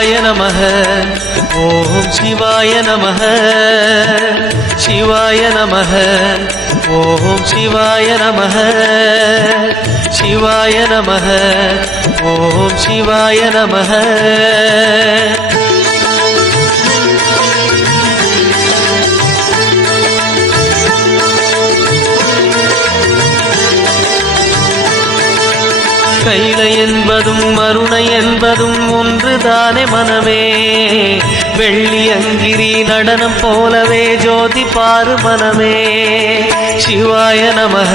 சிவாய நமः ஓம் சிவாய நமः சிவாய நமः ஓம் சிவாய நமः சிவாய நமः ஓம் சிவாய நமः கைலை என்பதும் மருணை என்பதும் ஒன்றுதானே மனமே வெள்ளி அங்கிரி நடனம் போலவே ஜோதி பாரு மனமே சிவாய நமः